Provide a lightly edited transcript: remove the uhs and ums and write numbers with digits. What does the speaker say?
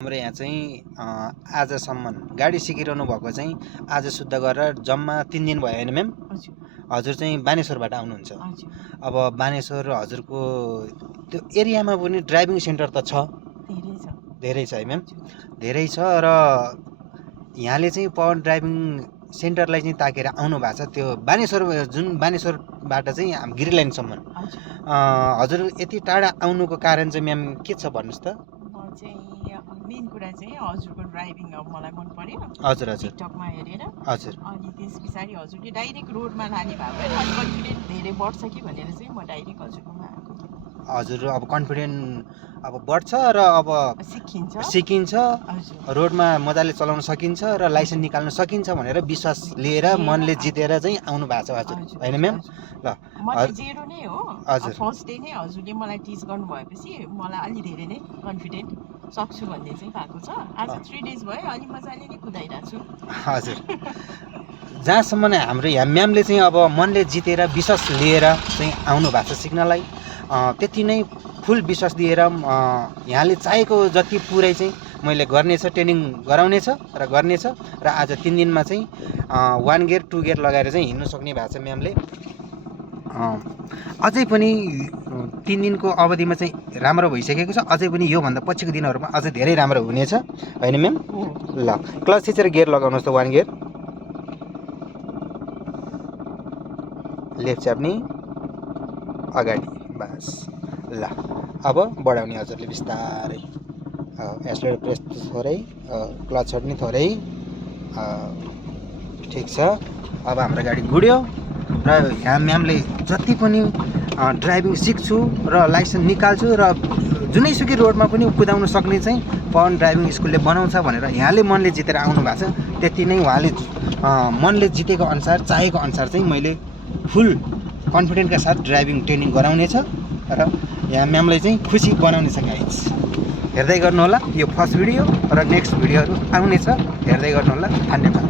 हाम्रो यहाँ चाहिँ आजसम्म गाडी सिकिरहनु भएको चाहिँ आज शुद्ध गरेर जम्मा 3 दिन भयो हैन म्याम? हजुर चाहिँ बानेश्वरबाट आउनुहुन्छ। अब बानेश्वर हजुरको त्यो एरियामा पनि ड्राइभिङ सेन्टर त छ? धेरै छ है म्याम? धेरै छ र यहाँले चाहिँ पवन ड्राइभिङ सेन्टरलाई चाहिँ ताकेर आउनु भएको छ। त्यो बानेश्वर जुन बानेश्वरबाट चाहिँ गिरीलाइनसम्म हजुर यति टाढा आउनुको कारण चाहिँ म्याम के छ भन्नुहोस् त? मेन कुरा चाहिँ हजुरको ड्राइभिङ अब मलाई मन पर्यो। हजुर हजुर टिकटकमा हेरेर हजुर। अनि त्यस पछाडि हजुरले डाइरेक्ट रोडमा लाने भएको भएर अनि कन्फिडेन्ट धेरै बढ्छ कि भनेर चाहिँ म डाइरेक्ट हजुरकोमा आएको। हजुर अब कन्फिडेन्ट अब बढ्छ र अब सिकिन्छ रोडमा मजाले चलाउन सकिन्छ र लाइसेन्स निकाल्न सकिन्छ भनेर विश्वास लिएर मनले जितेर चाहिँ आउनु भएको छ हजुर हैन म्याम? ल मलाई जेरो नै हो। हजुर फर्स्ट डे नै हजुरले मलाई टिच गर्नु भएपछि मलाई अलि धेरै नै कन्फिडेन्ट सक्छु भन्ने चाहिँ भएको छ। आज 3 डेज भयो अलि मजाले नै कुदाइरहेको छु। हजुर जहाँसम्म हाम्रो यहाँ म्यामले चाहिँ अब मनले जितेर विश्वास लिएर चाहिँ आउनु भएको छ सिक्नलाई। त्यति नै फुल विश्वास दिएर यहाँले चाहेको जति पुरै चाहिँ मैले गर्नेछ, ट्रेनिङ गराउनेछ र गर्नेछ र आज 3 दिनमा चाहिँ 1 गियर 2 गियर लगाएर चाहिँ हिँड्नु सक्ने भएको छ म्यामले। अझै पनि 3 दिनको अवधिमा चाहिँ राम्रो भइसकेको छ। अझै पनि योभन्दा पछिको दिनहरूमा अझै धेरै राम्रो हुनेछ हैन म्याम? ल क्लच थिचेर गियर लगाउनुहोस् त 1 गियर। लेफ्ट च्याप्नी अगाडि बस। ल अब बढाउने हजुरले बिस्तारै एक्सेलरेटर प्रेस थोरै क्लच छोड्ने थोरै। ठिक छ। अब हाम्रो गाडी गुड्यो र यहाँ म्यामले जति पनि ड्राइभिङ सिक्छु र लाइसेन्स निकाल्छु र जुनैसुकै रोडमा पनि कुदाउन सक्ने चाहिँ पवन ड्राइभिङ स्कुलले बनाउँछ भनेर यहाँले मनले जितेर आउनु भएको छ। त्यति नै उहाँले मनले जितेको अनुसार चाहेको अनुसार चाहिँ मैले फुल कन्फिडेन्टका साथ ड्राइभिङ ट्रेनिङ गराउनेछ र यहाँ म्यामलाई चाहिँ खुसी बनाउनेछ गाइज। हेर्दै गर्नुहोला यो फर्स्ट भिडियो र नेक्स्ट भिडियोहरू आउनेछ, हेर्दै गर्नुहोला। धन्यवाद।